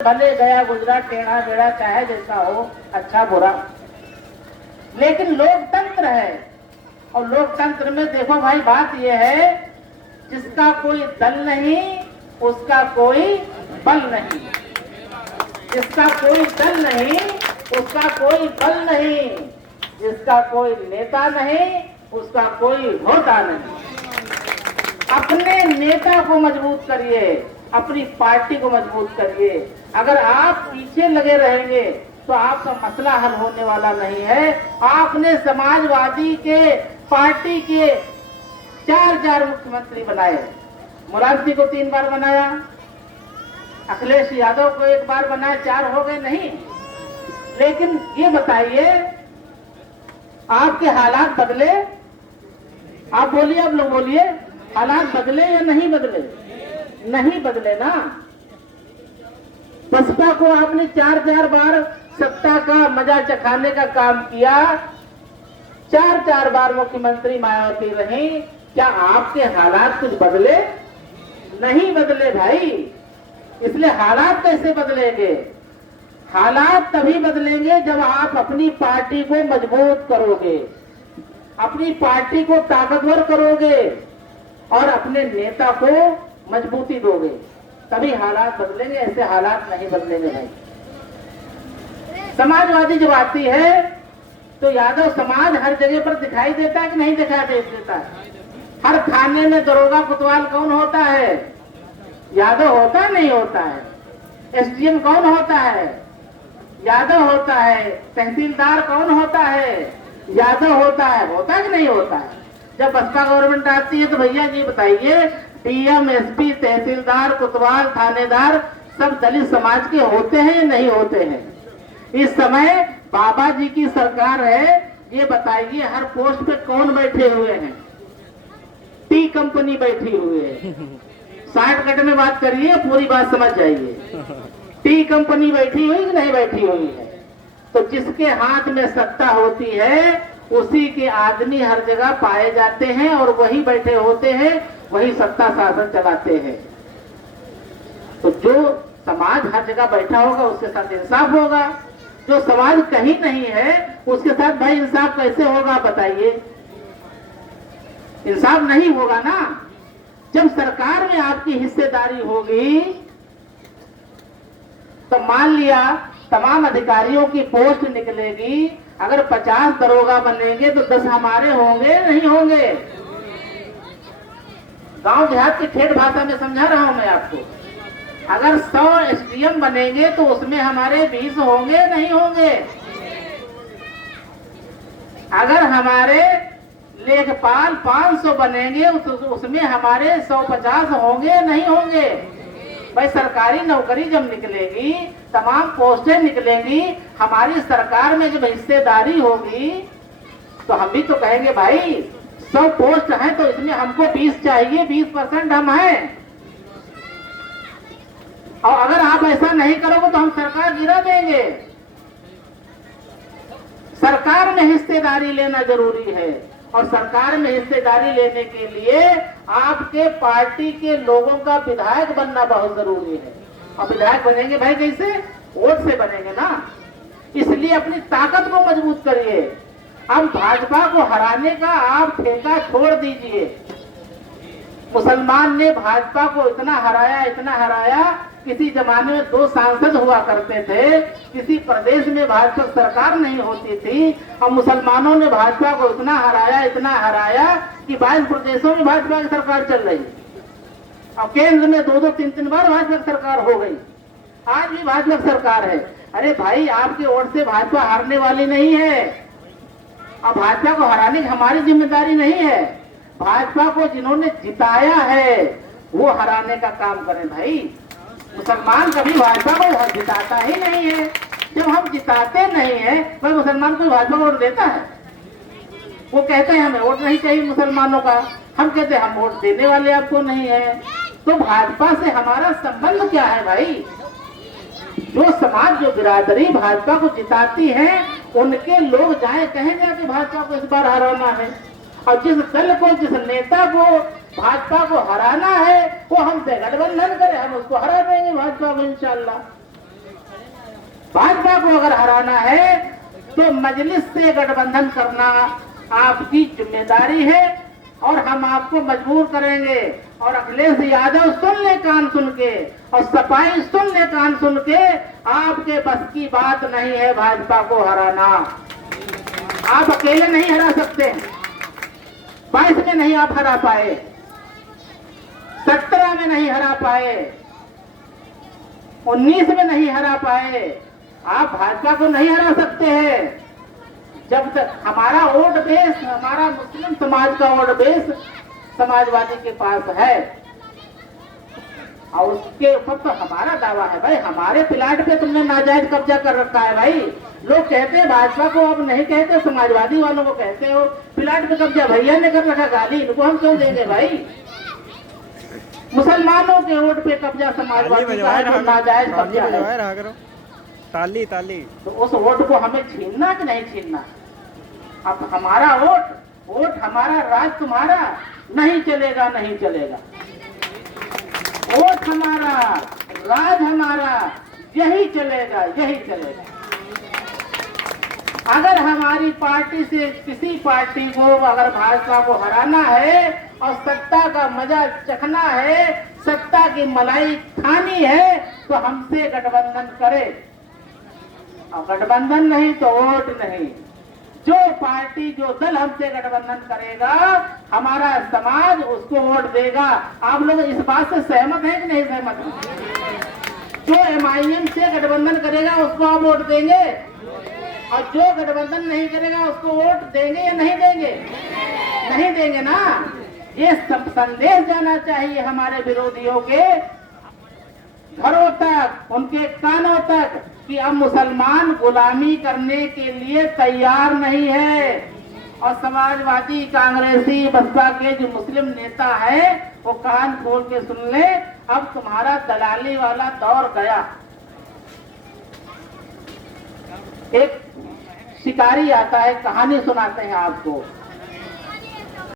भले गया गुजरा टेढ़ा बेड़ा चाहे जैसा हो, अच्छा बुरा, लेकिन लोकतंत्र है। और लोकतंत्र में देखो भाई, बात यह है, जिसका कोई दल नहीं उसका कोई बल नहीं, जिसका कोई दल नहीं उसका कोई बल नहीं, जिसका कोई नेता नहीं उसका कोई होता नहीं। अपने नेता को मजबूत करिए, अपनी पार्टी को मजबूत करिए। अगर आप पीछे लगे रहेंगे तो आपका मसला हल होने वाला नहीं है। आपने समाजवादी के पार्टी के 4 मुख्यमंत्री बनाए, मोरारजी को 3 बार बनाया, अखिलेश यादव को 1 बार बनाया, 4 हो गए नहीं। लेकिन ये बताइए, आपके हालात बदले? आप बोलिए, आप लोग बोलिए, हालात बदले या नहीं बदले? नहीं बदले ना। बसपा को आपने 4 बार सत्ता का मजा चखाने का काम किया, 4 बार मुख्यमंत्री मायावती रही। क्या आपके हालात कुछ बदले? नहीं बदले भाई। इसलिए हालात कैसे बदलेंगे? हालात तभी बदलेंगे जब आप अपनी पार्टी को मजबूत करोगे, अपनी पार्टी को ताकतवर करोगे और अपने नेता को मजबूती दोगे, तभी हालात बदलेंगे। ऐसे हालात नहीं बदलेंगे भाई। समाजवादी जब आती है तो यादव समाज हर जगह पर दिखाई देता है कि नहीं दिखाई देता है? हर थाने में दरोगा कोतवाल कौन होता है? यादव होता है, नहीं होता है? एसडीएम कौन होता है? यादव होता है। तहसीलदार कौन होता है? यादव होता है। होता है कि नहीं होता है? जब बसपा गवर्नमेंट आती है तो भैया जी बताइए, डीएम, एसपी, तहसीलदार, कोतवाल, थानेदार सब दलित समाज के होते हैं या नहीं होते हैं? इस समय बाबा जी की सरकार है, ये बताइए हर पोस्ट पे कौन बैठे हुए हैं? टी कंपनी बैठी हुई है। शॉर्टकट में बात करिए, पूरी बात समझ जाइए। टी कंपनी बैठी हुई कि नहीं बैठी हुई है? तो जिसके हाथ में सत्ता होती है उसी के आदमी हर जगह पाए जाते हैं और वही बैठे होते हैं, वही सत्ता शासन चलाते हैं। तो जो समाज हर जगह बैठा होगा उसके साथ इंसाफ होगा, जो समाज कहीं नहीं है उसके साथ भाई इंसाफ कैसे होगा बताइए? इंसाफ नहीं होगा ना। जब सरकार में आपकी हिस्सेदारी होगी तो मान लिया तमाम अधिकारियों की पोस्ट निकलेगी, अगर 50 दरोगा बनेंगे तो 10 हमारे होंगे नहीं होंगे? गांव देहात की ठेठ भाषा में समझा रहा हूं मैं आपको। अगर 100 एसडीएम बनेंगे तो उसमें हमारे 20 होंगे नहीं होंगे? अगर हमारे लेखपाल 500 बनेंगे तो उसमें हमारे 150 होंगे नहीं होंगे? भाई सरकारी नौकरी जब निकलेगी, तमाम पोस्टें निकलेंगी, हमारी सरकार में जब हिस्सेदारी होगी तो हम भी तो कहेंगे भाई 100 पोस्ट है तो इसमें हमको 20 चाहिए, 20% हम हैं। और अगर आप ऐसा नहीं करोगे तो हम सरकार गिरा देंगे। सरकार में हिस्सेदारी लेना जरूरी है और सरकार में हिस्सेदारी लेने के लिए आपके पार्टी के लोगों का विधायक बनना बहुत जरूरी है। और विधायक बनेंगे भाई कैसे? वोट से बनेंगे ना। इसलिए अपनी ताकत को मजबूत करिए। अब भाजपा को हराने का आप ठेका छोड़ दीजिए। मुसलमान ने भाजपा को इतना हराया, किसी जमाने में 2 सांसद हुआ करते थे, किसी प्रदेश में भाजपा सरकार नहीं होती थी, और मुसलमानों ने भाजपा को इतना हराया कि 22 प्रदेशों में भाजपा की सरकार चल रही, और केंद्र में 2-2, 3-3 बार भाजपा की सरकार हो गई। आज भी भाजपा की सरकार है। अरे भाई, आपके वोट से भाजपा हारने वाली नहीं है। अब भाजपा को हराने की हमारी जिम्मेदारी नहीं है। भाजपा को जिन्होंने जिताया है वो हराने का काम करें भाई। मुसलमान कभी भाजपा को जिताता ही नहीं है। जब हम जिताते नहीं है, वह मुसलमान को भाजपा को वोट देता है? वो कहते हैं हमें वोट नहीं चाहिए मुसलमानों का, हम कहते हैं हम वोट देने वाले आपको नहीं है। तो भाजपा से हमारा संबंध क्या है भाई? जो समाज, जो बिरादरी भाजपा को जिताती है, उनके लोग जाए कहें जाके भाजपा को इस बार हराना है, और जिस दल को, जिस नेता को भाजपा को हराना है वो हमसे गठबंधन करे, हम उसको हरा देंगे भाजपा को इंशाल्लाह। को अगर हराना है तो मजलिस से गठबंधन करना आपकी जिम्मेदारी है और हम आपको मजबूर करेंगे। और अखिलेश यादव सुन ले कान सुन के, और सपाई सुन ले कान सुन के, आपके बस की बात नहीं है भाजपा को हराना। आप अकेले नहीं हरा सकते। 22 में नहीं आप हरा पाए, 17 में नहीं हरा पाए, 19 में नहीं हरा पाए। आप भाजपा को नहीं हरा सकते हैं जब तक हमारा वोट बेस, हमारा मुस्लिम समाज का वोट बेस समाजवादी के पास है। और उसके ऊपर तो हमारा दावा है भाई, हमारे प्लाट पे तुमने नाजायज कब्जा कर रखा है भाई। लोग कहते हैं भाजपा को, अब नहीं कहते, समाजवादी वालों को कहते हो प्लाट पे कब्जा भैया ने कर रखा, गाली इनको हम क्यों देंगे भाई। मुसलमानों के वोट पे कब्जा समाजवादी का है, नाजायज कब्जा है। ताली ताली। तो उस वोट को हमें छीनना कि नहीं छीनना? अब हमारा वोट हमारा, राज तुम्हारा, नहीं चलेगा, नहीं चलेगा। वोट हमारा, राज हमारा, यही चलेगा, यही चलेगा। अगर हमारी पार्टी से किसी पार्टी को, अगर भाजपा को हराना है और सत्ता का मजा चखना है, सत्ता की मलाई खानी है, तो हमसे गठबंधन करे। और गठबंधन नहीं तो वोट नहीं। जो पार्टी, जो दल हमसे गठबंधन करेगा, हमारा समाज उसको वोट देगा। आप लोग इस बात से सहमत हैं कि नहीं सहमत हैं? जो एमआईएम से गठबंधन करेगा उसको आप वोट देंगे, और जो गठबंधन नहीं करेगा उसको वोट देंगे या नहीं देंगे? नहीं देंगे ना। ये सब संदेश जाना चाहिए हमारे विरोधियों के घरों तक, उनके कानों तक, कि अब मुसलमान गुलामी करने के लिए तैयार नहीं है। और समाजवादी, कांग्रेसी, बसपा के जो मुस्लिम नेता है वो कान खोल के सुन ले, अब तुम्हारा दलाली वाला दौर गया। एक शिकारी आता है, कहानी सुनाते हैं आपको।